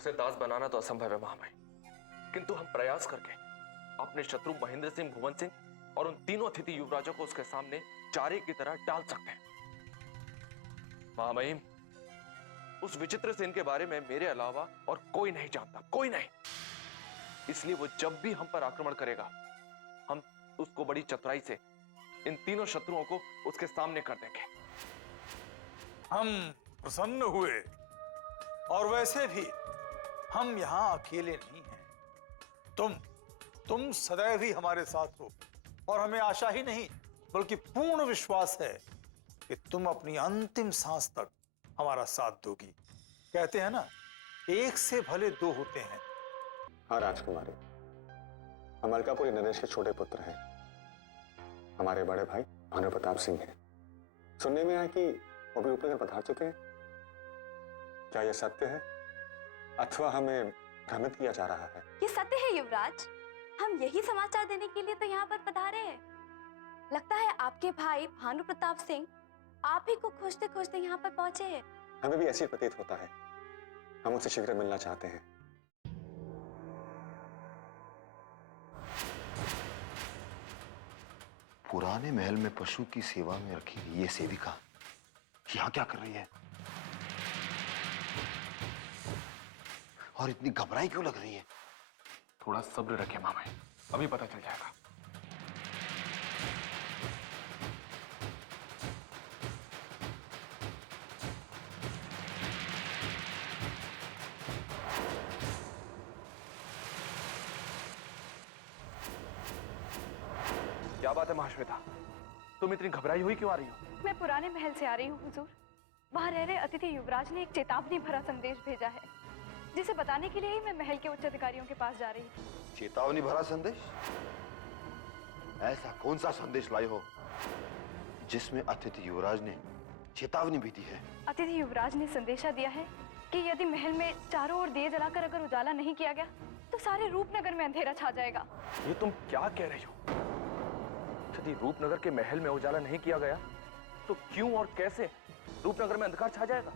उसे दास बनाना तो असंभव है महामाई, किंतु हम प्रयास करके अपने शत्रु महेंद्र सिंह, भुवन सिंह और उन तीनों अतिथि युवराजों को उसके सामने चारे की तरह डाल सकते हैं। महामहिम, उस विचित्र सेन के बारे में मेरे अलावा और कोई नहीं जानता, कोई नहीं। इसलिए वो जब भी हम पर आक्रमण करेगा, हम उसको बड़ी चतुराई से इन तीनों शत्रुओं को उसके सामने कर देंगे। हम प्रसन्न हुए, और वैसे भी हम यहां अकेले नहीं हैं। तुम सदैव ही हमारे साथ हो, और हमें आशा ही नहीं बल्कि पूर्ण विश्वास है कि तुम अपनी अंतिम सांस तक हमारा साथ दोगी। कहते हैं ना, एक से भले दो होते हैं। हाँ राजकुमारी, हम अलकापुरी नरेश के छोटे पुत्र हैं। हमारे बड़े भाई भानु प्रताप सिंह हैं। सुनने में आया कि वो भी उपनगर पधार चुके हैं। क्या यह सत्य है अथवा हमें भ्रमित किया जा रहा है? ये सत्य है युवराज, हम यही समाचार देने के लिए तो यहाँ पर पधारे हैं। लगता है आपके भाई भानु प्रताप सिंह आप ही को खोजते खोजते यहाँ पर पहुंचे हैं। हमें भी ऐसी प्रतीत होता है। हम उनसे शीघ्र मिलना चाहते हैं। पुराने महल में पशु की सेवा में रखी ये सेविका यहां क्या कर रही है, और इतनी घबराई क्यों लग रही है? थोड़ा सब्र रखे मामाई, अभी पता चल जाएगा। क्या बात है महाश्वेता, तुम इतनी घबराई हुई क्यों आ रही हो? मैं पुराने महल से आ रही हूँ हुजूर। वहाँ रह रहे अतिथि युवराज ने एक चेतावनी भरा संदेश भेजा है, जिसे बताने के लिए ही मैं महल के उच्च अधिकारियों के पास जा रही थी। चेतावनी भरा संदेश? ऐसा कौन सा संदेश लाई हो जिसमें अतिथि युवराज ने चेतावनी भी दी है? अतिथि युवराज ने संदेशा दिया है कि यदि महल में चारों ओर दिए जलाकर अगर उजाला नहीं किया गया तो सारे रूपनगर में अंधेरा छा जाएगा। ये तुम क्या कह रही हो? यदि रूपनगर के महल में उजाला नहीं किया गया तो क्यों और कैसे रूपनगर में अंधकार छा जाएगा?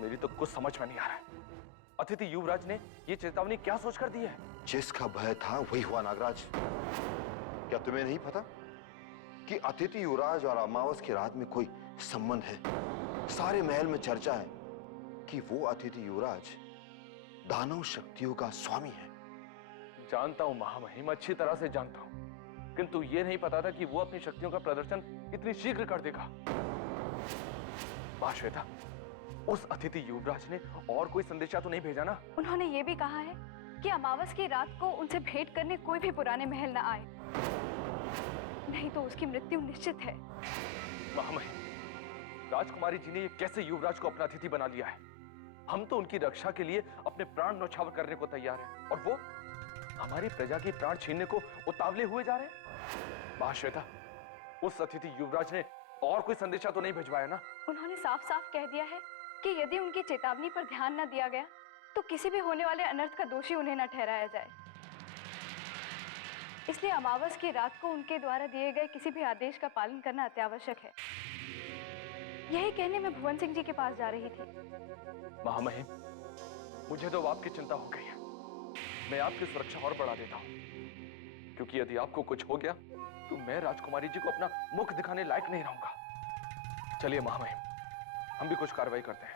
मेरी तो कुछ समझ में नहीं आ रहा है। अतिथि युवराज ने ये चेतावनी क्या सोचकर दी है? जिसका भय था वही हुआ नागराज। क्या तुम्हें नहीं पता कि अतिथि युवराज और अमावस की रात में कोई संबंध है? सारे महल में चर्चा है कि वो अतिथि युवराज दानव शक्तियों का स्वामी है। जानता हूं महामहिम, अच्छी तरह से जानता हूं, किंतु ये नहीं पता था कि वो अपनी शक्तियों का प्रदर्शन इतनी शीघ्र कर देगा। महाश्वेता, उस अतिथि युवराज ने और कोई संदेशा तो नहीं भेजा ना? उन्होंने ये भी कहा है कि अमावस की रात को उनसे भेंट करने कोई भी पुराने महल न आए, नहीं तो उसकी मृत्यु निश्चित है। महामहिम, राजकुमारी जी ने ये कैसे युवराज को अपना अतिथि बना लिया है? हम तो उनकी रक्षा के लिए अपने प्राण न्यौछावर करने को तैयार हैं, और वो हमारी प्रजा की प्राण छीनने को उतावले हुए जा रहे हैं। महाश्वेता, उस अतिथि युवराज ने और कोई संदेशा तो नहीं भिजवाया ना? उन्होंने साफ साफ कह दिया है कि यदि उनकी चेतावनी पर ध्यान न दिया गया तो किसी भी होने वाले अनर्थ का दोषी उन्हें न ठहराया जाए। इसलिए अमावस की रात को उनके द्वारा दिए गए किसी भी आदेश का पालन करना अत्यावश्यक है। यही कहने मैं भुवन सिंह जी के पास जा रही थी। महामहिम, मुझे तो आपकी चिंता हो गई है। मैं आपकी सुरक्षा और बढ़ा देता हूं, क्योंकि यदि आपको कुछ हो गया तो मैं राजकुमारी जी को अपना मुख दिखाने लायक नहीं रहूंगा। चलिए महामहिम, हम भी कुछ कार्रवाई करते हैं।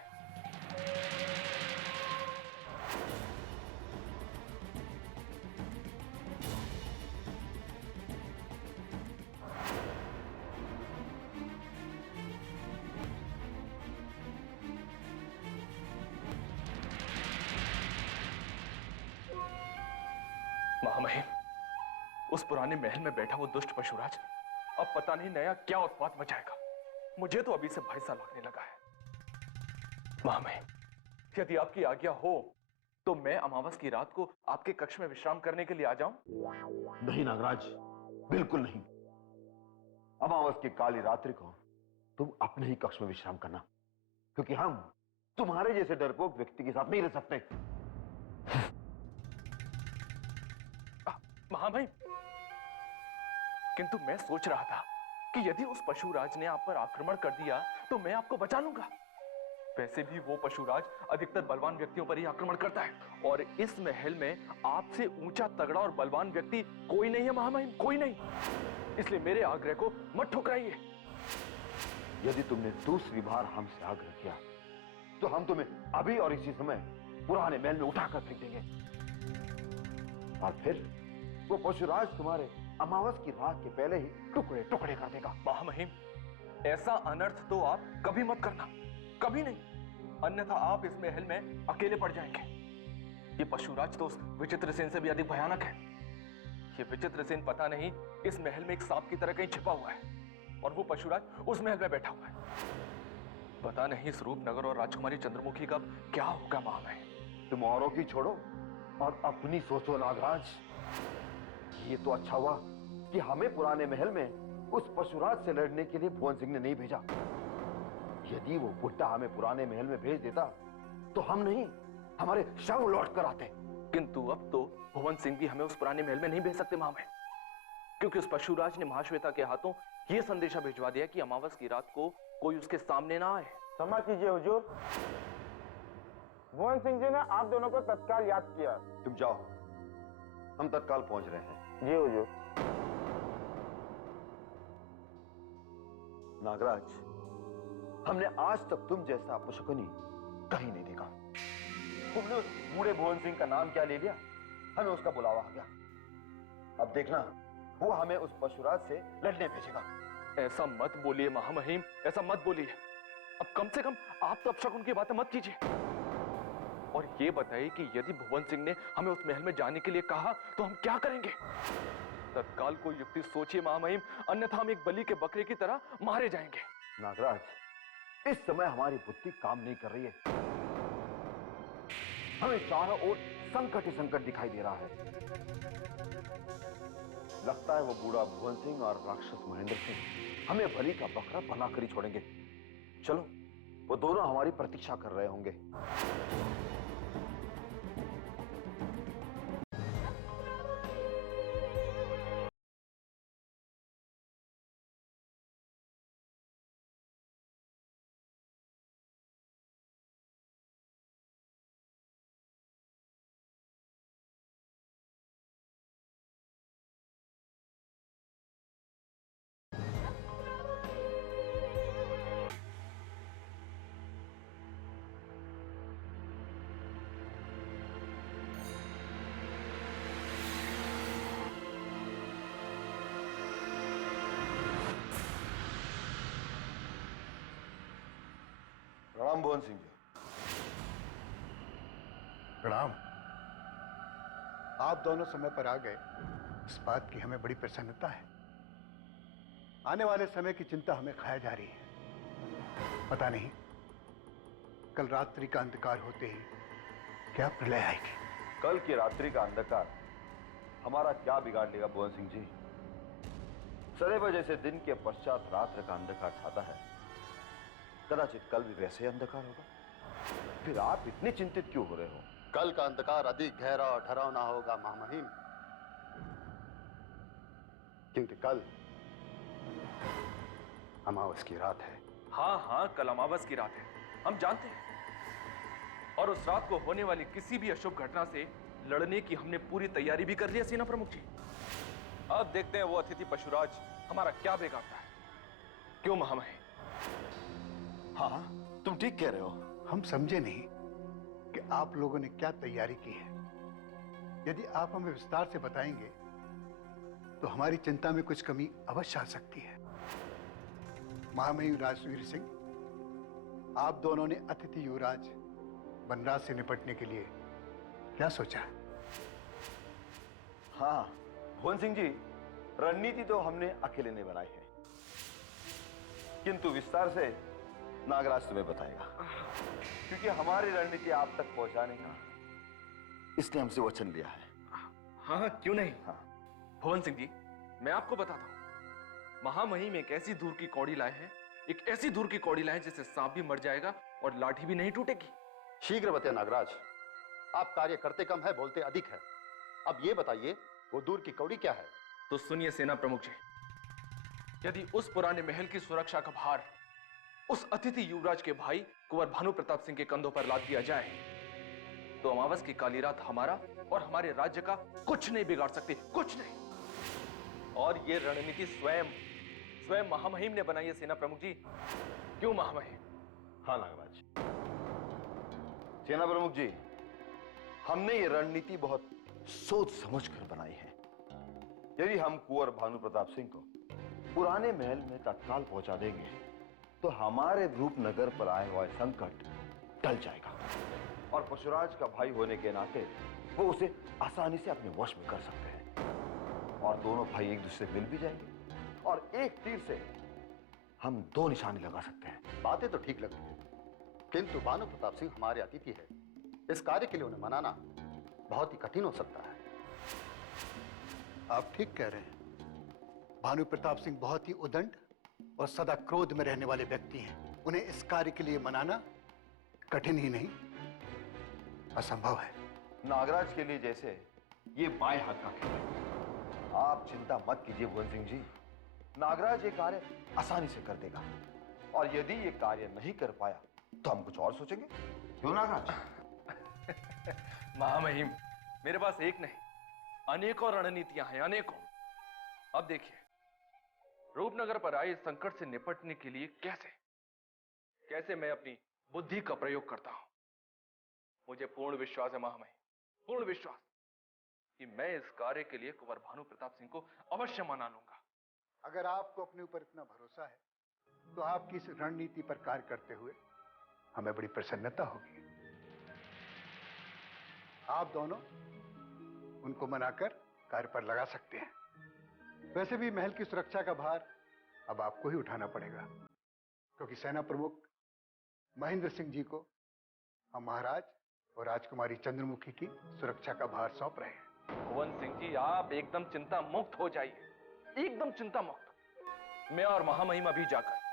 महामहिम, उस पुराने महल में बैठा वो दुष्ट पशुराज अब पता नहीं नया क्या उत्पात मचाएगा। मुझे तो अभी से भय सा लगने लगा है। महामहिम, यदि आपकी आज्ञा हो तो मैं अमावस की रात को आपके कक्ष में विश्राम करने के लिए आ जाऊं? नहीं नागराज, बिल्कुल नहीं। अमावस की काली रात्रि को तुम अपने ही कक्ष में विश्राम करना, क्योंकि हम तुम्हारे जैसे डरपोक व्यक्ति के साथ नहीं रह सकते। महामहिम, किंतु मैं सोच रहा था कि यदि उस पशुराज ने आप पर आक्रमण कर दिया तो मैं आपको बचा लूंगा। वैसे भी वो पशुराज अधिकतर बलवान व्यक्तियों पर ही आक्रमण करता है, और इस महल में आपसे ऊंचा, तगड़ा और बलवान व्यक्ति कोई नहीं है महामहिम, कोई नहीं। इसलिए मेरे आग्रह को मत ठुकराइए। यदि तुमने दूसरी बार हमसे आग्रह किया तो हम तुम्हें अभी और इसी समय पुराने महल में उठाकर फेंक देंगे, और फिर वो पशुराज तुम्हारे अमावस की रात के पहले ही टुकड़े टुकड़े कर देगा। महामहिम, ऐसा अनर्थ तो आप कभी मत करना, कभी नहीं, अन्यथा आप इस महल में अकेले पड़ जाएंगे। ये पशुराज तो उस विचित्र सेन से भी अधिक भयानक है। ये विचित्र सेन पता नहीं इस महल में एक सांप की तरह कहीं छिपा हुआ है, और वो पशुराज उस महल में बैठा हुआ है। पता नहीं इस रूपनगर और राजकुमारी चंद्रमुखी का क्या होगा महामहिम। तुम औरों की छोड़ो और अपनी सोचो नागराज। ये तो अच्छा हुआ कि हमें पुराने महल में उस पशुराज से लड़ने के लिए भुवन सिंह ने नहीं भेजा। यदि वो बुड्ढा हमें पुराने महल में भेज देता तो हम नहीं, हमारे शव लौट कर आते। किंतु अब तो भुवन सिंह भी हमें उस पुराने महल में नहीं भेज सकते महामहिम, क्योंकि उस पशुराज ने महाश्वेता के हाथों यह संदेशा भिजवा दिया कि अमावस की रात को कोई उसके सामने ना आए। क्षमा कीजिए हुजूर, भुवन सिंह जी ने आप दोनों को तत्काल याद किया। तुम जाओ, हम तत्काल पहुंच रहे हैं। जी हुजूर। नागराज, हमने आज तक तुम जैसा अपशकुनी कहीं नहीं देखा। तुमने उस बूढ़े भुवन सिंह का नाम क्या ले लिया, हमें उसका बुलावा आ गया। अब देखना, वो हमें उस पशुराज से लड़ने भेजेगा। ऐसा मत बोलिए महामहिम, ऐसा मत बोलिए। अब कम से कम आप तो अपशकुन की बातें मत कीजिए। और ये बताइए कि यदि भुवन सिंह ने हमें उस महल में जाने के लिए कहा तो हम क्या करेंगे? तत्काल कोई युक्ति सोचिए महामहिम, अन्यथा हम एक बलि के बकरे की तरह मारे जाएंगे। नागराज, इस समय हमारी बुद्धि काम नहीं कर रही है। हमें चारों ओर संकट ही संकट दिखाई दे रहा है। लगता है वो बूढ़ा भुवन सिंह और राक्षस महेंद्र सिंह हमें बलि का बकरा बनाकर ही छोड़ेंगे। चलो, वो दोनों हमारी प्रतीक्षा कर रहे होंगे। प्रणाम भुवन सिंह जी। प्रणाम। आप दोनों समय पर आ गए, इस बात की हमें बड़ी प्रसन्नता है। आने वाले समय की चिंता हमें खाया जा रही है। पता नहीं कल रात्रि का अंधकार होते ही क्या प्रलय आएगी। कल की रात्रि का अंधकार हमारा क्या बिगाड़ लेगा भुवन सिंह जी? सदैव जैसे दिन के पश्चात रात्र का अंधकार छाता है, कदाचित कल भी वैसे ही अंधकार होगा। फिर आप इतने चिंतित क्यों हो रहे हो? कल का अंधकार अधिक गहरा और डरावना होगा महामहिम, क्योंकि कल अमावस की रात है। हाँ हाँ, कल अमावस की रात है, हम जानते हैं। और उस रात को होने वाली किसी भी अशुभ घटना से लड़ने की हमने पूरी तैयारी भी कर ली है सेना प्रमुख जी। अब देखते हैं वो अतिथि पशुराज हमारा क्या बिगाड़ता है। क्यों महामहिम? हाँ, तुम ठीक कह रहे हो। हम समझे नहीं कि आप लोगों ने क्या तैयारी की है। यदि आप हमें विस्तार से बताएंगे तो हमारी चिंता में कुछ कमी अवश्य आ सकती है। महामहिम राजवीर सिंह, आप दोनों ने अतिथि युवराज बनराज से निपटने के लिए क्या सोचा है? हाँ भुवन सिंह जी, रणनीति तो हमने अकेले नहीं बनाई है, किंतु विस्तार से नागराज तुम्हें बताएगा, क्योंकि हमारी रणनीति आप तक पहुंचाने का इसने हमसे वचन लिया है। हाँ, क्यों नहीं। हाँ। भुवन सिंह जी, मैं आपको बताता हूँ, महामहिम एक ऐसी दूर की कौड़ी लाए हैं, एक ऐसी दूर की कौड़ी लाए जिससे सांप भी मर जाएगा और लाठी भी नहीं टूटेगी। शीघ्र बताइए नागराज, आप कार्य करते कम है, बोलते अधिक है। अब ये बताइए, वो दूर की कौड़ी क्या है? तो सुनिए सेना प्रमुख जी, यदि उस पुराने महल की सुरक्षा का भार उस अतिथि युवराज के भाई कुंवर भानु प्रताप सिंह के कंधों पर लाद दिया जाए तो अमावस की काली रात हमारा और हमारे राज्य का कुछ नहीं बिगाड़ सकती, कुछ नहीं। और ये रणनीति स्वयं महामहिम ने बनाई है सेना प्रमुख जी। क्यों महामहिम? हाँ नागराज, सेना प्रमुख जी, हमने ये रणनीति बहुत सोच समझ कर बनाई है। यदि हम कुंवर भानु प्रताप सिंह को पुराने महल में तत्काल पहुंचा देंगे तो हमारे रूपनगर पर आए हुआ संकट टल जाएगा और पशुराज का भाई होने के नाते वो उसे आसानी से अपने वश में कर सकते हैं और दोनों भाई एक दूसरे से मिल भी जाएंगे और एक तीर से हम 2 निशाने लगा सकते हैं। बातें तो ठीक लगती हैं, किंतु भानु प्रताप सिंह हमारे अतिथि है। इस कार्य के लिए उन्हें मनाना बहुत ही कठिन हो सकता है। आप ठीक कह रहे हैं। भानु प्रताप सिंह बहुत ही उदंड और सदा क्रोध में रहने वाले व्यक्ति हैं। उन्हें इस कार्य के लिए मनाना कठिन ही नहीं, असंभव है। नागराज के लिए जैसे ये बाएं हाथ का खेल है। आप चिंता मत कीजिए भुवन सिंह जी, नागराज ये कार्य आसानी से कर देगा और यदि ये कार्य नहीं कर पाया तो हम कुछ और सोचेंगे। क्यों नागराज? महामहिम, मेरे पास एक नहीं अनेकों रणनीतियां हैं, अनेकों। अब देखिए, रूपनगर पर आए इस संकट से निपटने के लिए कैसे मैं अपनी बुद्धि का प्रयोग करता हूं। मुझे पूर्ण विश्वास है महामहिम, पूर्ण विश्वास कि मैं इस कार्य के लिए कुंवर भानु प्रताप सिंह को अवश्य मना लूंगा। अगर आपको अपने ऊपर इतना भरोसा है तो आपकी इस रणनीति पर कार्य करते हुए हमें बड़ी प्रसन्नता होगी। आप दोनों उनको मनाकर कार्य पर लगा सकते हैं। वैसे भी महल की सुरक्षा का भार अब आपको ही उठाना पड़ेगा, क्योंकि सेना प्रमुख महेंद्र सिंह जी को हम महाराज और राजकुमारी चंद्रमुखी की सुरक्षा का भार सौंप रहे हैं। भुवन सिंह जी, आप एकदम चिंता मुक्त हो जाइए, एकदम चिंता मुक्त। मैं और महामहिम अभी जाकर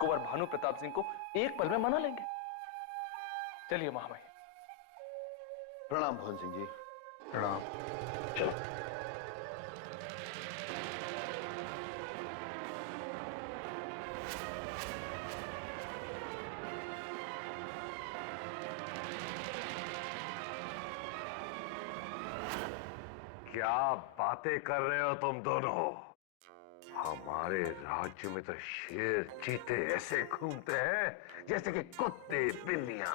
कुंवर भानु प्रताप सिंह को एक पल में मना लेंगे। चलिए महामहिम। प्रणाम भुवन सिंह जी। प्रणाम। चलो। क्या बातें कर रहे हो तुम दोनों? हमारे राज्य में तो शेर चीते ऐसे घूमते हैं जैसे कि कुत्ते बिल्लियां।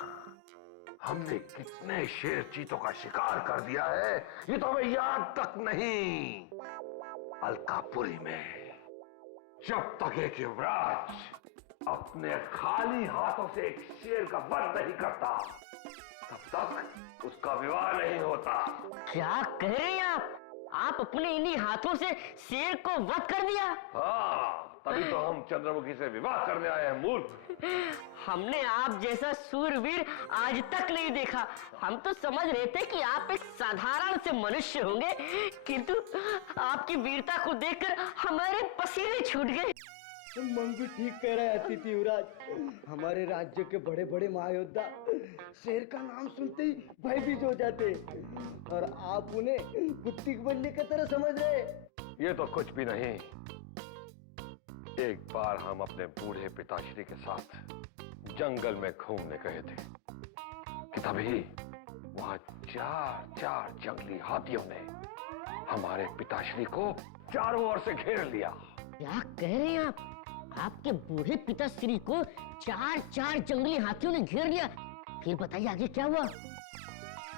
हमने कितने शेर चीतों का शिकार कर दिया है ये तो हमें याद तक नहीं। अलकापुरी में जब तक एक युवराज अपने खाली हाथों से एक शेर का वध नहीं करता तब तक उसका विवाह नहीं होता। क्या कह रहे हैं आप? आप अपने इन्हीं हाथों से शेर को वध कर दिया? हाँ, तभी तो हम चंद्रमुखी से विवाह करने आए हैं मूर्ख। हमने आप जैसा सूरवीर आज तक नहीं देखा। हम तो समझ रहे थे कि आप एक साधारण से मनुष्य होंगे, किंतु आपकी वीरता को देखकर हमारे पसीने छूट गए। मंगू ठीक कह रहा है अतिथि युवराज। हमारे राज्य के बड़े बड़े महायोद्धा शेर का नाम सुनते ही भयभीत हो जाते और आप उन्हें कुत्ते के बल्ले की तरह समझ रहे। ये तो कुछ भी नहीं। एक बार हम अपने बूढ़े पिताश्री के साथ जंगल में घूमने गए थे कि तभी वहां 4 जंगली हाथियों ने हमारे पिताश्री को चारों ओर से घेर लिया। क्या कह रहे हैं आप? आपके बूढ़े पिताश्री को 4 जंगली हाथियों ने घेर लिया। फिर बताइए आगे क्या हुआ?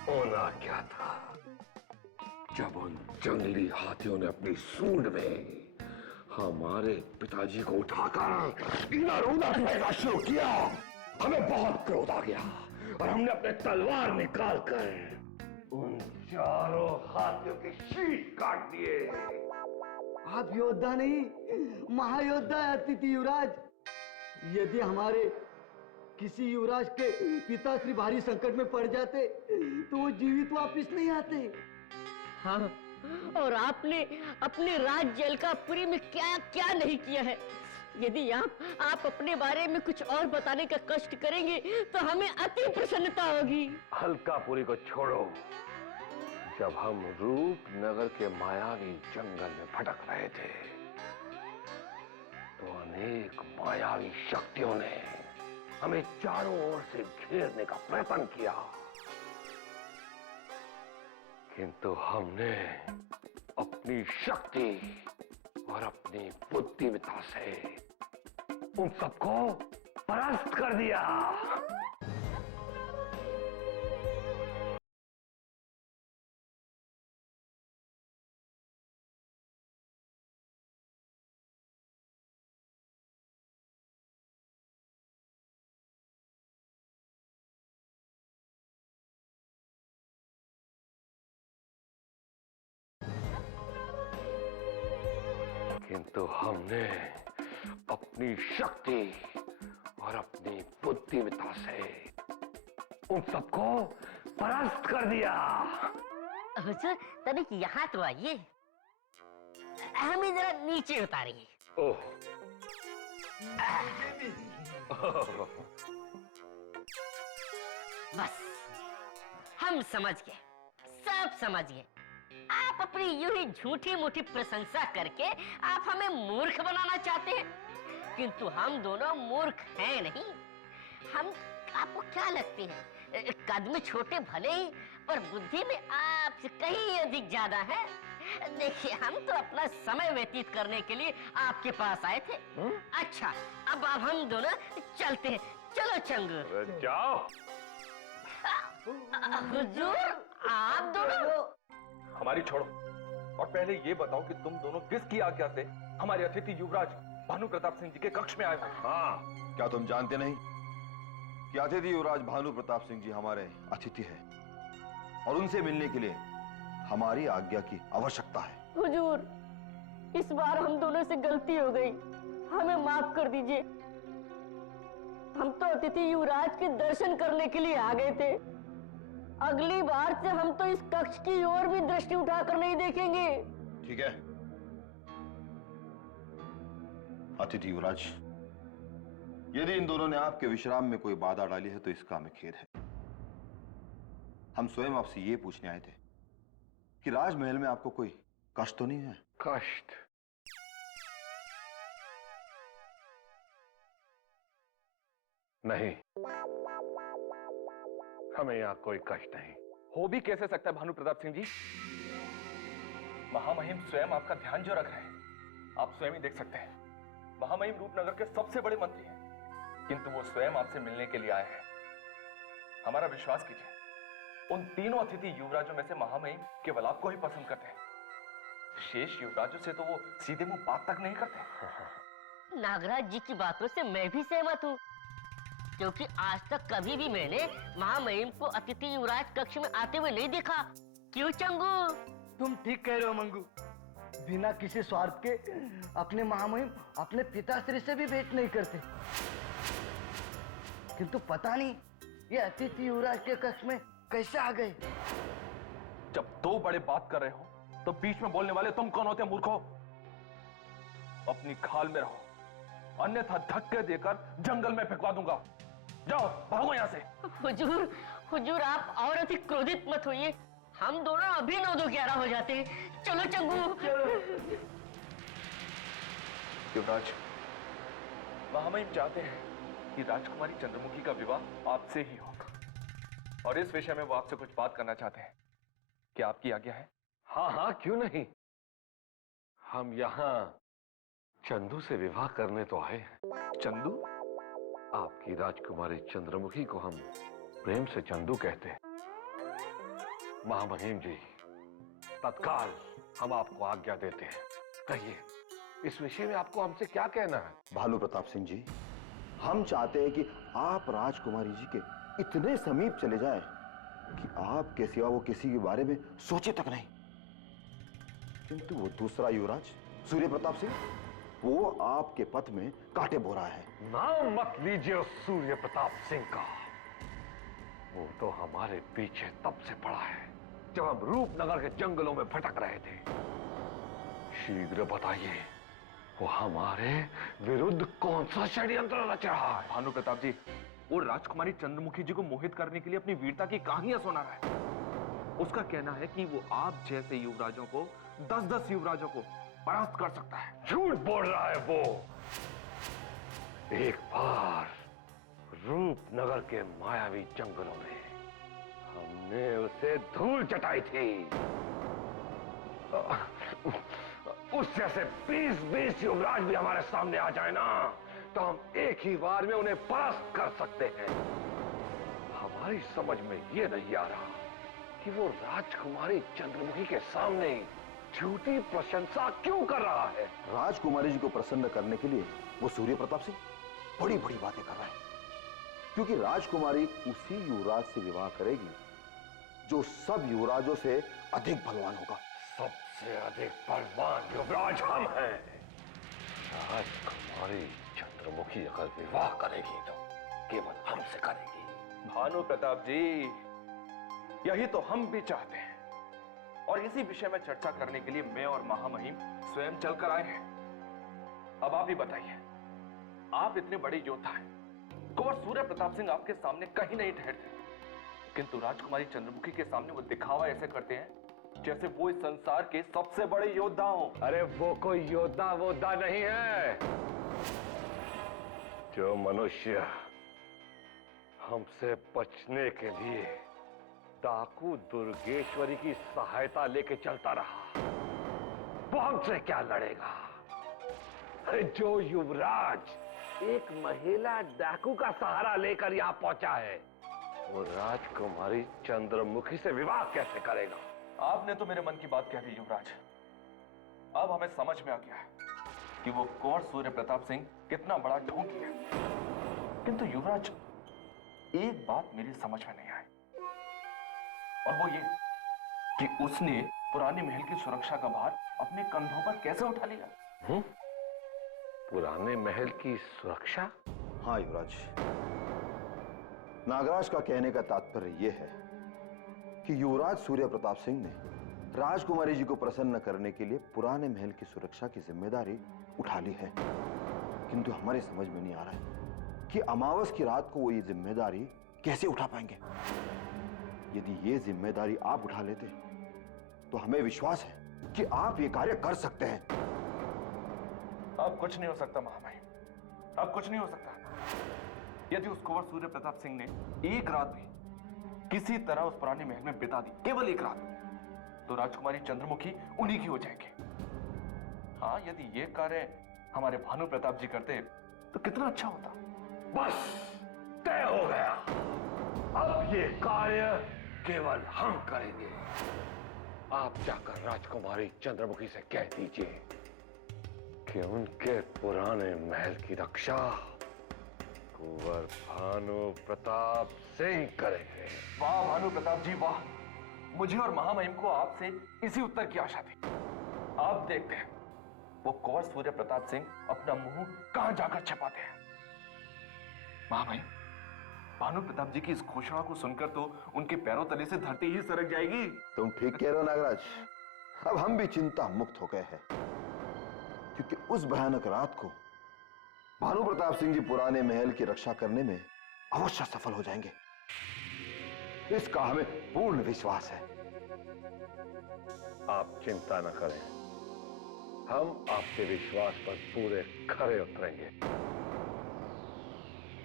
होना क्या था, जब उन जंगली हाथियों ने अपनी सूंड में हमारे पिताजी को उठाकर इधर उधर फेंकना शुरू किया, हमें बहुत क्रोध आ गया और हमने अपने तलवार निकालकर उन चारों हाथियों की शीट काट दिए। आप योद्धा नहीं महायोद्धा है अतिथि युवराज। यदि हमारे किसी युवराज के पिताश्री भारी संकट में पड़ जाते तो वो जीवित वापस नहीं आते। हाँ, और आपने अपने राज्य अलकापुरी में क्या क्या नहीं किया है। यदि आप अपने बारे में कुछ और बताने का कष्ट करेंगे तो हमें अति प्रसन्नता होगी। अलकापुरी को छोड़ो, जब हम रूपनगर के मायावी जंगल में भटक रहे थे तो अनेक मायावी शक्तियों ने हमें चारों ओर से घेरने का प्रयत्न किया, किंतु हमने अपनी शक्ति और अपनी बुद्धिमत्ता से उन सबको परास्त कर दिया। किंतु हमने अपनी शक्ति और अपनी बुद्धिमत्ता से उन सबको परास्त कर दिया। हुजूर तनिक यहाँ तो आइए, हमें जरा नीचे उतारिए। ओह, बस हम समझ गए, सब समझ गए। आप अपनी यूं ही झूठी मूठी प्रशंसा करके आप हमें मूर्ख बनाना चाहते हैं, किंतु हम दोनों मूर्ख हैं नहीं। हम आपको क्या लगते हैं, कद में छोटे भले ही, पर बुद्धि में आपसे कहीं अधिक ज्यादा है। देखिए, हम तो अपना समय व्यतीत करने के लिए आपके पास आए थे। अच्छा, अब हम दोनों चलते हैं। चलो चंगू। जाओ। हुजूर, आप दोनों हमारी छोड़ो और पहले ये बताओ कि तुम दोनों किसकी आज्ञा से हमारे अतिथि युवराज भानु प्रताप सिंह जी के कक्ष में आए हो? हाँ, क्या तुम जानते नहीं कि अतिथि युवराज भानु प्रताप सिंह जी हमारे अतिथि हैं और उनसे मिलने के लिए हमारी आज्ञा की आवश्यकता है। हुजूर, इस बार हम दोनों से गलती हो गई, हमें माफ कर दीजिए। हम तो अतिथि युवराज के दर्शन करने के लिए आ गए थे। अगली बार से हम तो इस कक्ष की ओर भी दृष्टि उठाकर नहीं देखेंगे। ठीक है अतिथि युवराज, यदि इन दोनों ने आपके विश्राम में कोई बाधा डाली है तो इसका हमें खेद है। हम स्वयं आपसे ये पूछने आए थे कि राजमहल में आपको कोई कष्ट तो नहीं है? कष्ट? नहीं, हमें यहाँ कोई कष्ट नहीं। हो भी कैसे सकता है भानु प्रताप सिंह जी? महामहिम स्वयं आपका ध्यान जो रखा है, आप स्वयं ही देख सकते हैं। महामहिम रूपनगर के सबसे बड़े मंत्री हैं, किंतु वो स्वयं आपसे मिलने के लिए आए हैं। हमारा विश्वास कीजिए, उन तीनों अतिथि युवराजों में से महामहिम केवल आपको ही पसंद करते हैं। शेष युवराजों से तो वो सीधे मुंह बात तक नहीं करते। नागराज जी की बातों से मैं भी सहमत हूँ, क्योंकि आज तक कभी भी मैंने महामहिम को अतिथि युवराज कक्ष में आते हुए नहीं देखा। क्यों चंगू? तुम ठीक कह रहे हो मंगू। बिना किसी स्वार्थ के अपने महामहिम अपने पिताश्री से भी भेंट नहीं करते। किंतु पता नहीं ये अतिथि युवराज के कक्ष में कैसे आ गए। जब दो बड़े बात कर रहे हो तो बीच में बोलने वाले तुम कौन होते हैं मूर्खो? अपनी खाल में रहो, अन्यथा धक्के देकर जंगल में फेंकवा दूंगा। जाओ, भागो यहाँ से। हुजूर, हुजूर आप और अधिक क्रोधित मत होइए। हम दोनों अभी 9-2-11 हो जाते हैं। चलो चंगू। युवराज, महामहिम चाहते हैं कि राजकुमारी चंद्रमुखी का विवाह आपसे ही हो, और इस विषय में वो आपसे कुछ बात करना चाहते हैं। क्या आपकी आज्ञा है? हाँ हाँ, क्यों नहीं। हम यहाँ चंदू से विवाह करने तो आए हैं। चंदू? आपकी राजकुमारी चंद्रमुखी को हम प्रेम से चंदू कहते हैं। महामहिम जी, तत्काल हम आपको आज्ञा देते हैं। कहिए, इस विषय में आपको हमसे क्या कहना है? भानु प्रताप सिंह जी, हम चाहते हैं कि आप राजकुमारी जी के इतने समीप चले जाएं कि आपके सिवा वो किसी के बारे में सोचे तक नहीं। किंतु वो दूसरा युवराज सूर्य प्रताप सिंह, वो आपके पथ में कांटे बो रहा है। नाम मत लीजिए उस सूर्य प्रताप सिंह का। वो तो हमारे पीछे तब से पड़ा है जब हम रूपनगर के जंगलों में भटक रहे थे। शीघ्र बताइए, वो हमारे विरुद्ध कौन सा षड्यंत्र रच रहा है? भानु प्रताप जी, वो राजकुमारी चंद्रमुखी जी को मोहित करने के लिए अपनी वीरता की कहानियां सुना रहा है। उसका कहना है कि वो आप जैसे युवराजों को 10-10 युवराजों को परास्त कर सकता है। झूठ बोल रहा है वो। एक बार रूपनगर के मायावी जंगलों में हमने उसे धूल चटाई थी। उस जैसे 20-20 युवराज भी हमारे सामने आ जाए ना, तो हम एक ही बार में उन्हें परास्त कर सकते हैं। हमारी समझ में यह नहीं आ रहा कि वो राजकुमारी चंद्रमुखी के सामने झूठी प्रशंसा क्यों कर रहा है। राजकुमारी जी को प्रसन्न करने के लिए वो सूर्य प्रताप सिंह बड़ी बड़ी बातें कर रहा है, क्योंकि राजकुमारी उसी युवराज से विवाह करेगी जो सब युवराजों से अधिक बलवान होगा। सबसे अधिक बलवान युवराज हम हैं। राजकुमारी चंद्रमुखी अगर विवाह करेगी तो केवल हमसे करेगी। भानु प्रताप जी, यही तो हम भी चाहते हैं, और इसी विषय में चर्चा करने के लिए मैं और महामहिम स्वयं चलकर आए हैं। अब आप ही बताइए, आप इतने बड़े योद्धा हैं, कुंवर सूर्य प्रताप सिंह आपके सामने कहीं नहीं ठहरते, किंतु राजकुमारी चंद्रमुखी के सामने वो दिखावा ऐसे करते हैं जैसे वो इस संसार के सबसे बड़े योद्धा हो। अरे वो कोई योद्धा वोद्धा नहीं है। जो मनुष्य हमसे बचने के लिए डाकू दुर्गेश्वरी की सहायता लेके चलता रहा, वो हमसे क्या लड़ेगा। अरे जो युवराज एक महिला डाकू का सहारा लेकर यहां पहुंचा है, वो राजकुमारी चंद्रमुखी से विवाह कैसे करेगा। आपने तो मेरे मन की बात कह दी युवराज। अब हमें समझ में आ गया है कि वो कुंवर सूर्य प्रताप सिंह कितना बड़ा ढोंगी है, किंतु युवराज एक बात मेरी समझ में नहीं आई, और वो ये कि उसने पुराने महल की सुरक्षा का भार अपने कंधों पर कैसे उठा लिया। पुराने महल की सुरक्षा? हाँ युवराज, नागराज का कहने का तात्पर्य यह है कि युवराज सूर्य प्रताप सिंह ने राजकुमारी जी को प्रसन्न करने के लिए पुराने महल की सुरक्षा की जिम्मेदारी उठा ली है, किंतु हमारी समझ में नहीं आ रहा है कि अमावस की रात को वो ये जिम्मेदारी कैसे उठा पाएंगे। यदि ये जिम्मेदारी आप उठा लेते तो हमें विश्वास है कि आप ये कार्य कर सकते हैं। अब कुछ नहीं हो सकता महामहिम, अब कुछ नहीं हो सकता। यदि उस कुंवर सूर्य प्रताप सिंह ने एक रात भी किसी तरह उस पुराने महल में बिता दी, केवल एक रात, तो राजकुमारी चंद्रमुखी उन्हीं की हो जाएंगे। हाँ, यदि ये कार्य हमारे भानु प्रताप जी करते तो कितना अच्छा होता। बस तय हो गया। अब ये कार्य केवल हम करेंगे। आप जाकर राजकुमारी चंद्रमुखी से कह दीजिए कि उनके पुराने महल की रक्षा कुंवर भानु प्रताप सिंह करेंगे। वाह भानु प्रताप जी वाह, मुझे और महामहिम को आपसे इसी उत्तर की आशा थी। आप देखते हैं वो कुंवर सूर्य प्रताप सिंह अपना मुंह कहां जाकर छिपाते हैं। महामहिम, भानु प्रताप जी की इस घोषणा को सुनकर तो उनके पैरों तले से धरती ही सरक जाएगी। तुम ठीक कह रहे हो नागराज। अब हम भी चिंता मुक्त हो गए हैं, क्योंकि उस भयानक रात को भानु प्रताप सिंह जी पुराने महल की रक्षा करने में अवश्य सफल हो जाएंगे, इसका हमें पूर्ण विश्वास है। आप चिंता न करें, हम आपके विश्वास पर पूरे खरे उतरेंगे,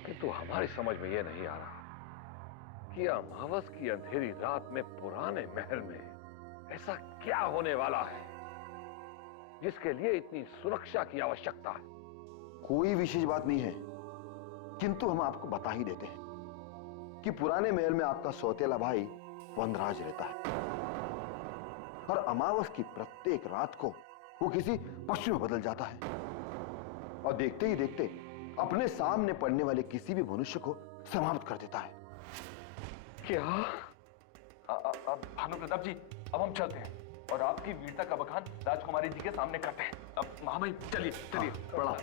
किंतु हमारी समझ में यह नहीं आ रहा कि अमावस की अंधेरी रात में पुराने महल में ऐसा क्या होने वाला है जिसके लिए इतनी सुरक्षा की आवश्यकता है। कोई विशेष बात नहीं है, किंतु हम आपको बता ही देते हैं कि पुराने महल में आपका सौतेला भाई वनराज रहता है, और अमावस की प्रत्येक रात को वो किसी पशु में बदल जाता है, और देखते ही देखते अपने सामने पड़ने वाले किसी भी मनुष्य को समाप्त कर देता है। क्या? अब भानु प्रताप जी, अब हम चलते हैं और आपकी वीरता का बखान राजकुमारी जी के सामने करते हैं। अब महामहिम चलिए चलिए। बड़ा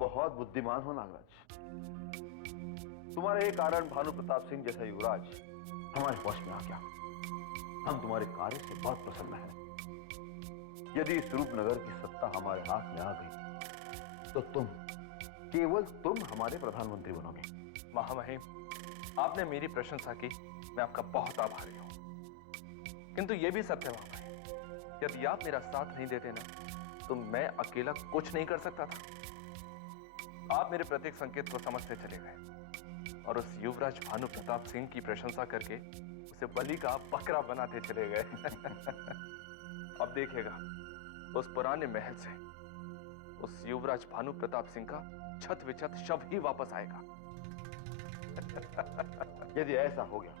बहुत बुद्धिमान हो नागराज। तुम्हारे ही कारण भानु प्रताप सिंह जैसा युवराज हमारे वश में आ गया। हम तुम्हारे कार्य से बहुत प्रसन्न हैं। यदि इस रूपनगर की सत्ता हमारे हाथ में आ गई तो केवल तुम हमारे प्रधानमंत्री बनोगे। महामहिम, आपने मेरी प्रशंसा की, मैं आपका बहुत आभारी हूं। किंतु यह भी सत्य महामहिम, यदि आप मेरा साथ नहीं देते ना तो मैं अकेला कुछ नहीं कर सकता था। आप मेरे प्रत्येक संकेत को समझते चले गए और उस युवराज भानु प्रताप सिंह की प्रशंसा करके उसे बलि का बकरा बनाते चले गए। अब देखिएगा, उस पुराने महल से उस युवराज भानु प्रताप सिंह का छत विछत शव ही वापस आएगा। यदि ऐसा हो गया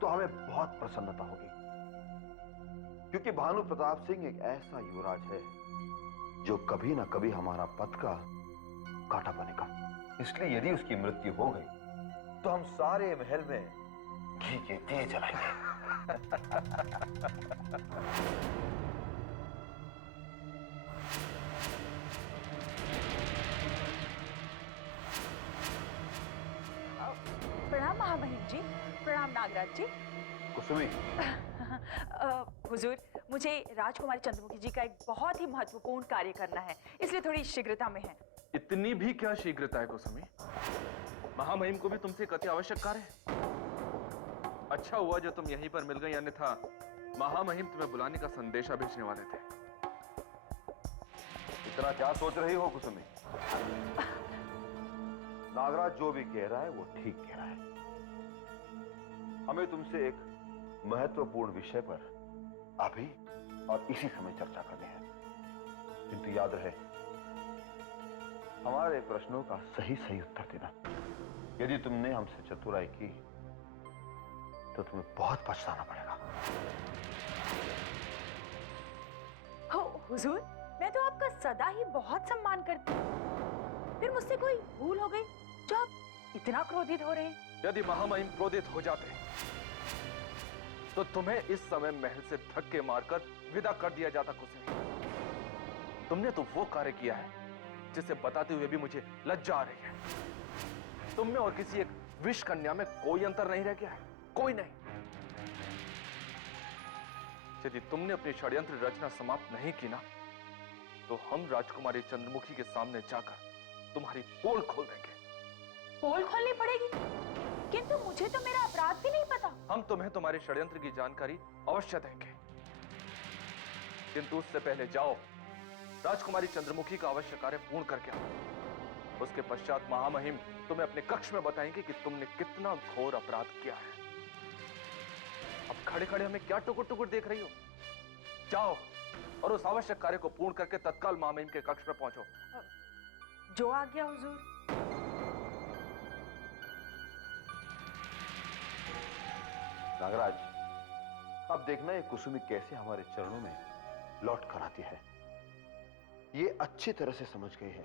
तो हमें बहुत प्रसन्नता होगी, क्योंकि भानु प्रताप सिंह एक ऐसा युवराज है जो कभी ना कभी हमारा पथ का कांटा बनेगा। इसलिए यदि उसकी मृत्यु हो गई तो हम सारे महल में घी के दिए जलाएंगे। प्रणाम महामहिम जी। प्रणाम नागराज जी। कुसुमी, हुजूर, मुझे राजकुमारी चंद्रमुखी जी का एक बहुत ही महत्वपूर्ण कार्य करना है, इसलिए थोड़ी शीघ्रता में है। इतनी भी क्या शीघ्रता है कुसुमी? महामहिम को भी तुमसे एक अति आवश्यक कार्य है। अच्छा हुआ जो तुम यहीं पर मिल गई, अन्यथा महामहिम तुम्हें बुलाने का संदेशा भेजने वाले थे। इतना क्या सोच रही हो कुसुमी? नागराज जो भी कह रहा है वो ठीक कह रहा है। हमें तुमसे एक महत्वपूर्ण विषय पर अभी और इसी समय चर्चा करनी है, किंतु याद रहे हमारे प्रश्नों का सही सही उत्तर देना। यदि तुमने हमसे चतुराई की तो तुम्हें बहुत पछताना पड़ेगा। हुजूर, मैं तो आपका सदा ही बहुत सम्मान करती हूँ, फिर मुझसे कोई भूल हो गई जो आप इतना क्रोधित हो रहे हैं? यदि महामहिम क्रोधित हो जाते तो तुम्हें इस समय महल से धक्के मारकर विदा कर दिया जाता कुसुमी। तुमने तो वो कार्य किया है जिसे बताते हुए भी मुझे लज्जा आ रही है। तुम में और किसी एक विष कन्या में कोई अंतर नहीं रह गया है, कोई नहीं। यदि तुमने अपनी षड्यंत्र रचना समाप्त नहीं की ना तो हम राजकुमारी चंद्रमुखी के सामने जाकर तुम्हारी पोल खोल देंगे। पोल खोलनी पड़ेगी? किंतु मुझे तो मेरा अपराध भी नहीं पता। हम तुम्हें तुम्हारे षड्यंत्र की जानकारी अवश्य देंगे, किंतु उससे पहले जाओ राजकुमारी चंद्रमुखी का आवश्य कार्य पूर्ण करके आओ। उसके पश्चात महामहिम तुम्हें अपने कक्ष में बताएंगे कि तुमने कितना घोर अपराध किया है। अब खड़े खड़े हमें क्या टुकुर टुकुर देख रही हो? जाओ और उस आवश्यक कार्य को पूर्ण करके तत्काल महामहिम के कक्ष में पहुंचो। जो आ गया हुजूर। नागराज, अब देखना ये कुसुमी कैसे हमारे चरणों में लौट कर आती है। ये अच्छी तरह से समझ गई है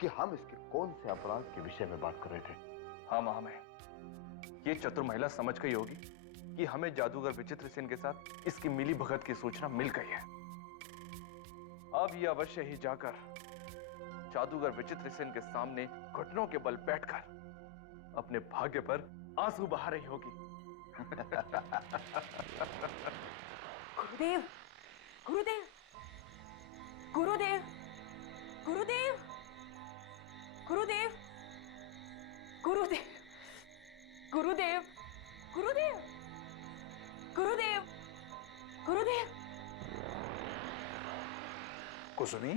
कि हम इसके कौन से अपराध के विषय में बात कर रहे थे। हाँ महामहिम, ये चतुर महिला समझ गई होगी कि हमें जादूगर विचित्र सेन के साथ इसकी मिली भगत की सूचना मिल गई है। अब ये अवश्य ही जाकर जादूगर विचित्र सेन के सामने घुटनों के बल बैठकर अपने भाग्य पर आंसू बहा रही होगी। गुरुदेव, गुरुदेव, गुरुदेव, गुरुदेव, गुरुदेव, गुरुदेव, गुरुदेव, गुरुदेव, गुरुदेव, गुरुदेव। कुसुमी,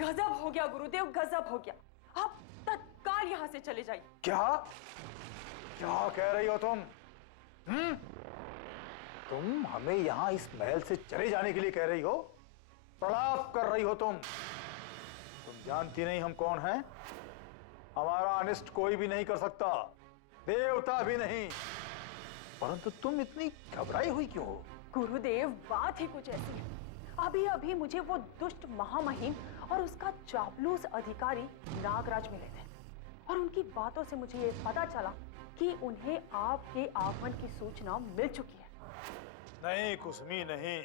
गजब हो गया गुरुदेव, गजब हो गया। आप तत्काल यहाँ से चले जाइए। क्या क्या कह रही हो तुम? तुम हमें यहाँ इस महल से चले जाने के लिए कह रही हो? प्रलाप कर रही हो तुम जानती नहीं हम कौन हैं? हमारा अनिष्ट कोई भी नहीं कर सकता, देवता भी नहीं। परंतु तुम इतनी घबराई हुई क्यों हो? गुरुदेव, बात ही कुछ ऐसी है। अभी अभी मुझे वो दुष्ट महामहिम और उसका चापलूस अधिकारी नागराज मिले थे और उनकी बातों से मुझे ये पता चला कि उन्हें आपके आगमन की सूचना मिल चुकी है। नहीं कुसुमी, नहीं,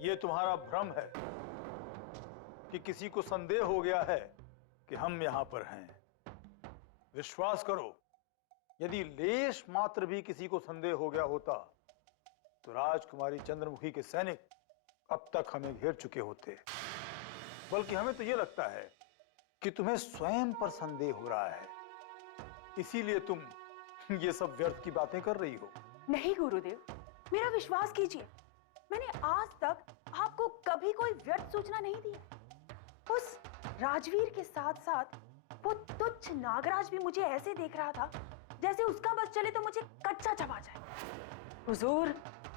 ये तुम्हारा भ्रम है कि किसी को संदेह हो गया है कि हम यहां पर हैं। विश्वास करो, यदि लेश मात्र भी किसी को संदेह हो गया होता तो राजकुमारी चंद्रमुखी के सैनिक अब तक हमें घेर चुके होते। बल्कि हमें तो यह लगता है कि तुम्हें स्वयं पर संदेह हो रहा है, इसीलिए तुम ये सब व्यर्थ की बातें कर रही हो। नहीं गुरुदेव, मेरा विश्वास कीजिए, मैंने आज तक आपको कभी कोई व्यर्थ सूचना नहीं दी। उस राजवीर के साथ साथ वो तुच्छ नागराज भी मुझे ऐसे देख रहा था जैसे उसका बस चले तो मुझे कच्चा चबा जाए। हुजूर,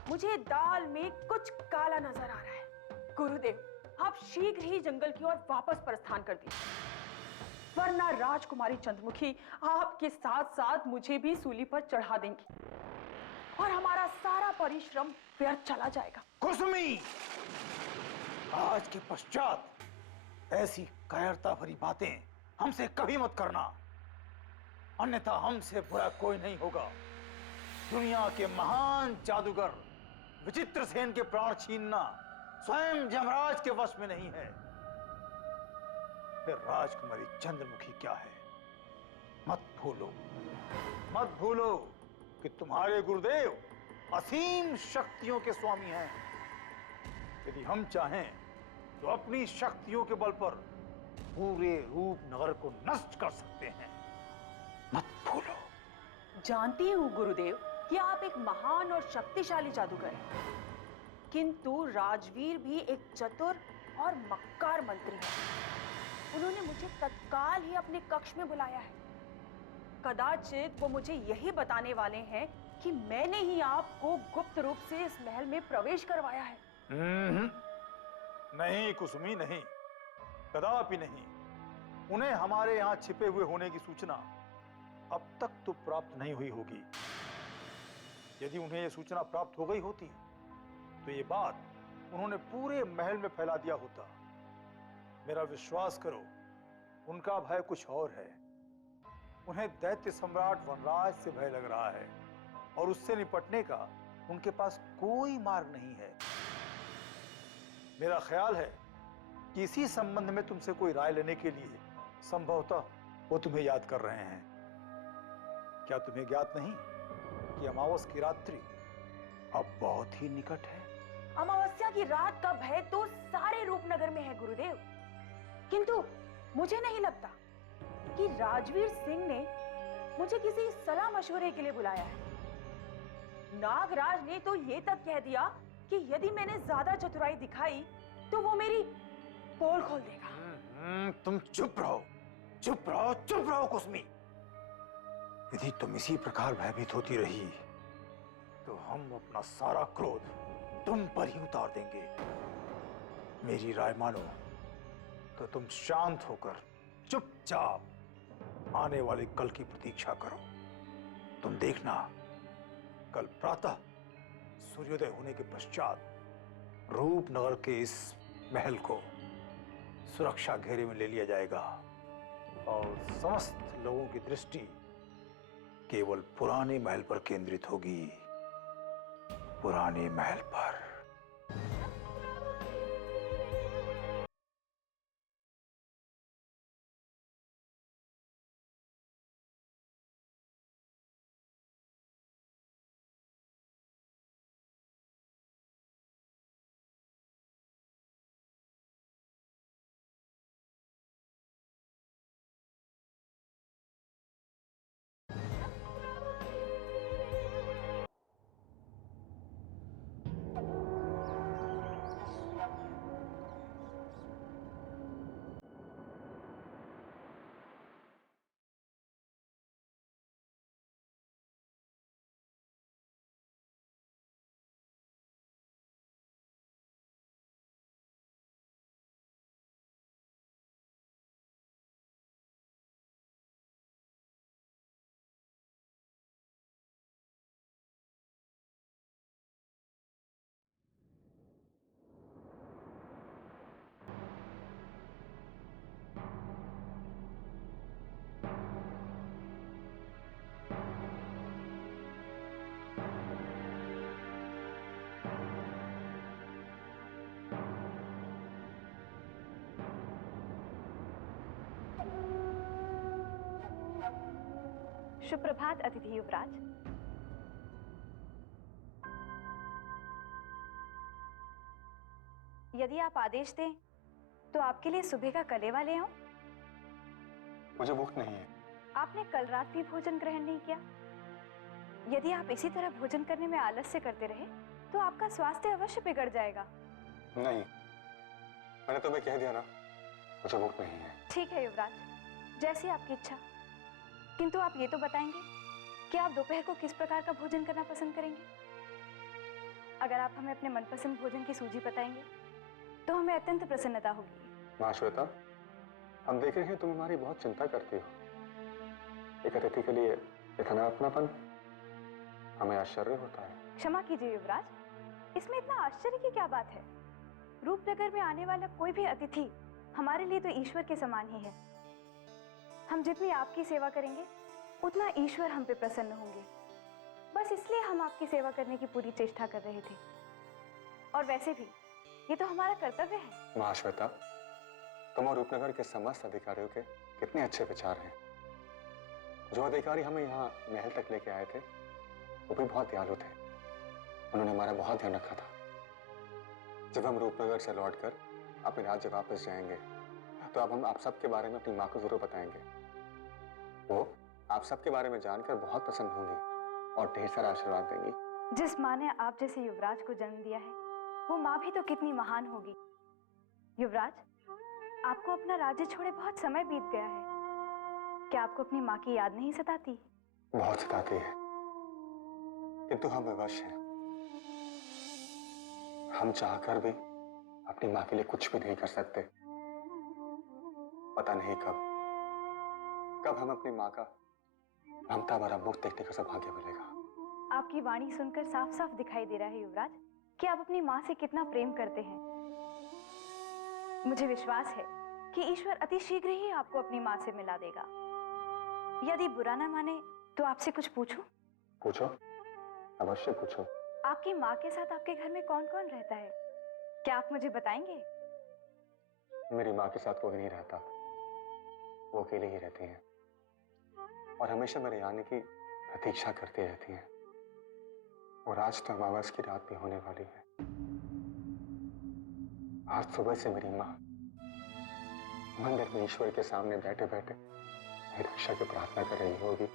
मुझे दाल में कुछ काला नजर आ रहा है। गुरुदेव, आप शीघ्र ही जंगल की ओर वापस प्रस्थान कर दीजिए, वरना राजकुमारी चंद्रमुखी आपके साथ साथ मुझे भी सूली पर चढ़ा देंगी और हमारा सारा परिश्रम व्यर्थ चला जाएगा। कुसुमी, आज के पश्चात ऐसी कायरता भरी बातें हमसे कभी मत करना, अन्यथा हमसे बुरा कोई नहीं होगा। दुनिया के महान जादूगर विचित्रसेन के प्राण छीनना स्वयं यमराज के वश में नहीं है, फिर राजकुमारी चंद्रमुखी क्या है? मत भूलो कि तुम्हारे गुरुदेव असीम शक्तियों के स्वामी हैं। यदि हम चाहें तो अपनी शक्तियों के बल पर पूरे रूपनगर को नष्ट कर सकते हैं, मत भूलो। जानती हूँ गुरुदेव कि आप एक महान और शक्तिशाली जादूगर हैं, किंतु राजवीर भी एक चतुर और मक्कार मंत्री है। उन्होंने मुझे तत्काल ही अपने कक्ष में बुलाया है। कदाचित वो मुझे यही बताने वाले हैं कि मैंने ही आपको गुप्त रूप से इस महल में प्रवेश करवाया है। नहीं कुसुमी, नहीं, कदापि नहीं। उन्हें हमारे यहाँ छिपे हुए होने की सूचना अब तक तो प्राप्त नहीं हुई होगी। यदि उन्हें यह सूचना प्राप्त हो गई होती तो ये बात उन्होंने पूरे महल में फैला दिया होता। मेरा विश्वास करो, उनका भय कुछ और है। उन्हें दैत्य सम्राट वनराज से भय लग रहा है और उससे निपटने का उनके पास कोई मार्ग नहीं है। मेरा ख्याल है कि इसी संबंध में तुमसे कोई राय लेने के लिए संभवतः वो तुम्हें याद कर रहे हैं। क्या तुम्हें ज्ञात नहीं कि अमावस की रात्रि अब बहुत ही निकट है? अमावस्या की रात का भय तो सारे रूपनगर में है गुरुदेव, किंतु मुझे नहीं लगता कि राजवीर सिंह ने मुझे किसी सलाह मशवरे के लिए बुलाया है। नागराज ने तो ये तक कह दिया कि यदि मैंने ज्यादा चतुराई दिखाई तो वो मेरी पोल खोल देगा। तुम चुप रहो, चुप रहो, चुप रहो कुसुमी। यदि तुम इसी प्रकार भयभीत होती रही तो हम अपना सारा क्रोध तुम पर ही उतार देंगे। मेरी राय मानो तो तुम शांत होकर चुपचाप आने वाले कल की प्रतीक्षा करो। तुम देखना, कल प्रातः सूर्योदय होने के पश्चात रूपनगर के इस महल को सुरक्षा घेरे में ले लिया जाएगा और समस्त लोगों की दृष्टि केवल पुराने महल पर केंद्रित होगी, पुराने महल पर। शुभ प्रभात अतिथि युवराज। यदि आप आदेश दें तो आपके लिए सुबह का कलेवा ले आऊं? मुझे भूख नहीं है। आपने कल रात भी भोजन ग्रहण नहीं किया। यदि आप इसी तरह भोजन करने में आलस्य करते रहे तो आपका स्वास्थ्य अवश्य बिगड़ जाएगा। नहीं, मैंने तुम्हें कह दिया ना, मुझे भूख नहीं है। ठीक है युवराज, जैसी आपकी इच्छा। किंतु आप ये तो बताएंगे कि आप दोपहर को किस प्रकार का भोजन करना पसंद करेंगे? अगर आप हमें अपने मनपसंद भोजन की सूची बताएंगे तो हमें अत्यंत प्रसन्नता होगी। माँ श्वेता, हम देख रहे हैं तुम हमारी बहुत चिंता करती हो। एक अतिथि के लिए इतना अपनापन, हमें आश्चर्य होता है। क्षमा कीजिए युवराज, इसमें इतना आश्चर्य की क्या बात है? रूपनगर में आने वाला कोई भी अतिथि हमारे लिए तो ईश्वर के समान ही है। हम जितनी आपकी सेवा करेंगे उतना ईश्वर हम पे प्रसन्न होंगे। बस इसलिए हम आपकी सेवा करने की पूरी चेष्टा कर रहे थे। और वैसे भी ये तो हमारा कर्तव्य है। माँ श्वेता, तुम और रूपनगर के समस्त अधिकारियों के कितने अच्छे विचार हैं। जो अधिकारी हमें यहाँ महल तक लेके आए थे वो भी बहुत दयालु थे। उन्होंने हमारा बहुत ध्यान रखा था। जब हम रूपनगर से लौटकर अपने राज्य वापस जाएंगे तो अब हम आप सबके बारे में अपनी माँ को जरूर बताएंगे। वो आप सबके बारे में जानकर बहुत प्रसन्न होंगी और ढेर सारा आशीर्वाद देंगी। जिस माँ ने आप जैसे युवराज को जन्म दिया है वो माँ भी तो कितनी महान होगी। युवराज, आपको अपना राज्य छोड़े बहुत समय बीत गया है। क्या आपको अपनी माँ की याद नहीं सताती? बहुत सताती है, किंतु हम विवश हैं। हम चाहकर भी अपनी माँ के लिए कुछ भी नहीं कर सकते। पता नहीं कब हम अपनी माँ का ममता भरा मुख देखने का सौभाग्य मिलेगा। आपकी वाणी सुनकर साफ साफ दिखाई दे रहा है युवराज कि आप अपनी माँ से कितना प्रेम करते हैं। मुझे विश्वास है कि ईश्वर अति शीघ्र ही आपको अपनी माँ से मिला देगा। यदि बुरा ना माने तो आपसे कुछ पूछूं? पूछो, अवश्य पूछो। आपकी माँ के साथ आपके घर में कौन कौन रहता है? क्या आप मुझे बताएंगे? मेरी माँ के साथ कोई नहीं रहता, वो अकेले ही रहती हैं और हमेशा मेरे आने की प्रतीक्षा करती रहती हैं। और आज तो अमावस की रात भी होने वाली है। आज सुबह से मेरी माँ मंदिर में ईश्वर के सामने बैठे बैठे मेरी रक्षा की प्रार्थना कर रही होगी।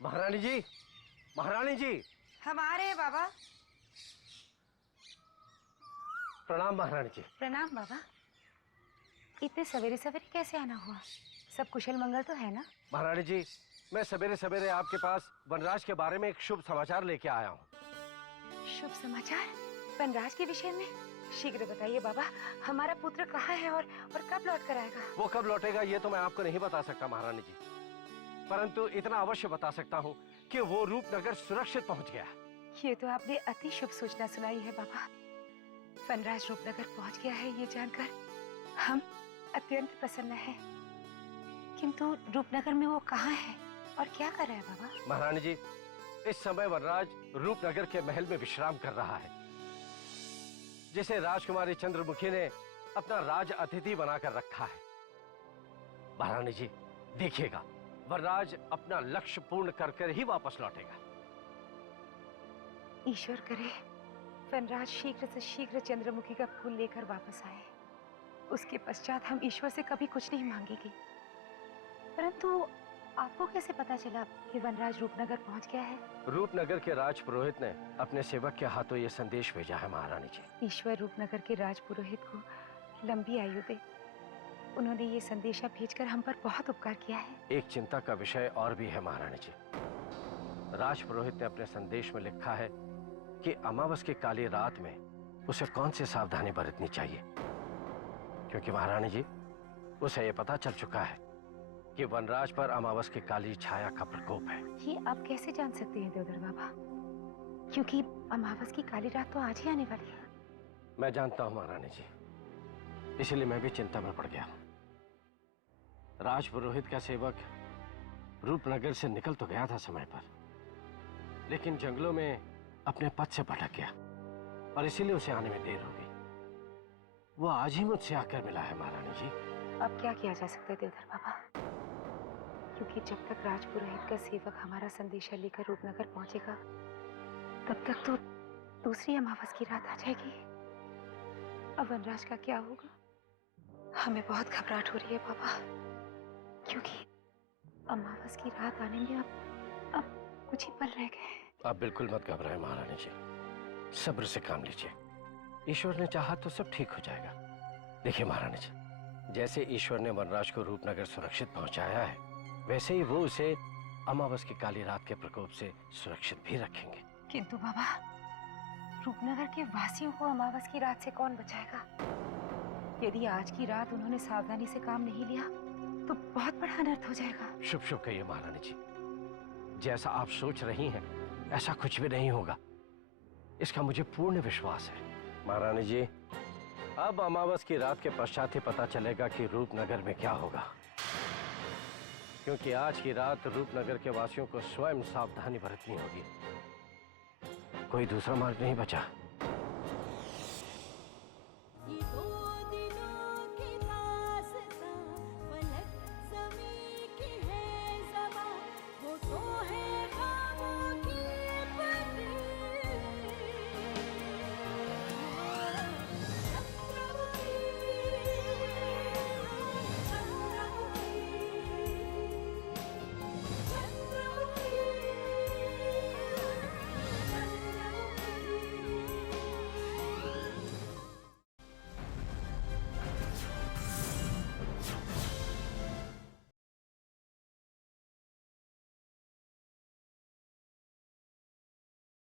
महारानी जी, महारानी जी। हम आ रहे हैं बाबा। प्रणाम महारानी जी। प्रणाम बाबा। इतने सवेरे सवेरे कैसे आना हुआ? सब कुशल मंगल तो है ना? महारानी जी, मैं सवेरे सवेरे आपके पास वनराज के बारे में एक शुभ समाचार लेके आया हूँ। शुभ समाचार? वनराज के विषय में? शीघ्र बताइए बाबा। हमारा पुत्र कहाँ है और कब लौट कर आएगा? वो कब लौटेगा ये तो मैं आपको नहीं बता सकता महारानी जी, परंतु इतना अवश्य बता सकता हूँ कि वो रूपनगर सुरक्षित पहुँच गया। ये तो आपने अति शुभ सूचना सुनाई है बाबा। वनराज रूपनगर पहुँच गया है ये जानकर हम अत्यंत प्रसन्न हैं। किंतु रूपनगर में वो कहाँ है और क्या कर रहा है बाबा? महारानी जी, इस समय वनराज रूपनगर के महल में विश्राम कर रहा है, जिसे राजकुमारी चंद्रमुखी ने अपना राज अतिथि बनाकर रखा है। महारानी जी देखिएगा, वनराज अपना लक्ष्य पूर्ण कर ही वापस लौटेगा। ईश्वर करे वनराज शीघ्र से शीघ्र चंद्रमुखी का फूल लेकर वापस आए। उसके पश्चात हम ईश्वर से कभी कुछ नहीं मांगेंगे। परंतु आपको कैसे पता चला कि वनराज रूपनगर पहुंच गया है? रूपनगर के राजपुरोहित ने अपने सेवक के हाथों ये संदेश भेजा है महारानी जी। ईश्वर रूपनगर के राजपुरोहित को लंबी आयु दे। उन्होंने ये संदेशा भेजकर हम पर बहुत उपकार किया है। एक चिंता का विषय और भी है महारानी जी। राजपुरोहित ने अपने संदेश में लिखा है कि अमावस की काली रात में उसे कौन सी सावधानी बरतनी चाहिए, क्योंकि महारानी जी उसे ये पता चल चुका है कि वनराज पर अमावस की काली छाया का प्रकोप है। ये आप कैसे जान सकते हैं देवधर बाबा? क्योंकि अमावस की काली रात तो आज ही आने वाली है। मैं जानता हूं महारानी जी, इसलिए मैं भी चिंता में पड़ गया हूं। राजपुरोहित का सेवक रूपनगर से निकल तो गया था समय पर, लेकिन जंगलों में अपने पथ से भटक गया और इसीलिए उसे आने में देर हो गई। वो आज ही मुझसे आकर मिला है महारानी जी। अब क्या किया जा सकता है देवधर बाबा? क्योंकि जब तक राजपुरोहित का सेवक हमारा संदेशा लेकर रूपनगर पहुंचेगा, तब तक तो दूसरी अमावस की रात आ जाएगी। अब वनराज का क्या होगा? हमें बहुत घबराहट हो रही है बाबा, क्योंकि अमावस की रात आने में अब कुछ ही पल रह गए हैं। आप बिल्कुल मत घबराएं महारानी जी, सब्र से काम लीजिए। ईश्वर ने चाहा तो सब ठीक हो जाएगा। देखिए महारानी जी, जैसे ईश्वर ने वनराज को रूपनगर सुरक्षित पहुंचाया है, वैसे ही वो उसे अमावस की काली रात के प्रकोप से सुरक्षित भी रखेंगे। किंतु बाबा, रूपनगर के वासियों को अमावस की रात से कौन बचाएगा? यदि आज की रात उन्होंने सावधानी से काम नहीं लिया तो बहुत बड़ा अनर्थ हो जाएगा। शुभ शुभ कहिए महारानी जी, जैसा आप सोच रही हैं ऐसा कुछ भी नहीं होगा, इसका मुझे पूर्ण विश्वास है। महारानी जी, अब अमावस की रात के पश्चात ही पता चलेगा कि रूपनगर में क्या होगा, क्योंकि आज की रात रूपनगर के वासियों को स्वयं सावधानी बरतनी होगी। कोई दूसरा मार्ग नहीं बचा।